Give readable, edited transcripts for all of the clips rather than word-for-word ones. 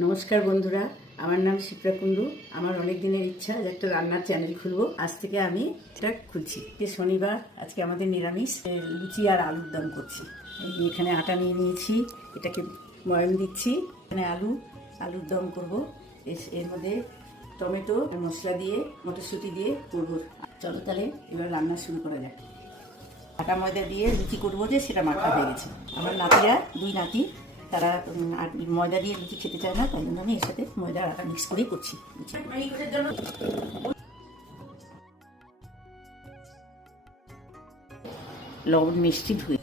নমস্কার বন্ধুরা, আমার নাম শিপ্রা কুণ্ডু। আমার অনেক দিনের ইচ্ছা যে একটা রান্নার চ্যানেল খুলবো। আজ থেকে আমি এটা খুলছি। শনিবার, আজকে আমাদের নিরামিষ, লুচি আর আলুর দম করছি। এখানে আটা নিয়ে নিয়েছি, এটাকে ময়াম দিচ্ছি। এখানে আলুর দম করবো। এর মধ্যে টমেটো মশলা দিয়ে মটরশুঁটি দিয়ে করবো। চলো তাহলে এবার রান্না শুরু করা যায়। আটা ময়দা দিয়ে লুচি করবো, যে সেটা মাখা হয়ে গেছে। আমার নাতিরা, দুই নাতি, তারা ময়দা দিয়ে লুচি খেতে চায় না, তাই জন্য আমি এর সাথে ময়দা আটা মিক্স করেই করছি। লবণ মিষ্টি ধুয়ে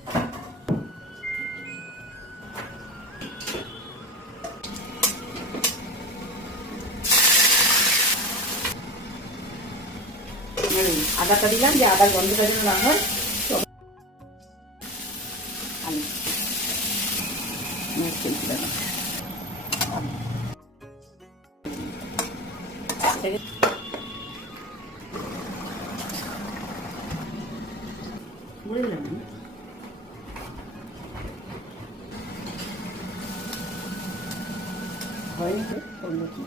আদাটা দিলাম, যে আদার গন্ধটা যেন না হয়। আলু বুঝলাম হয়নি তো করলো কি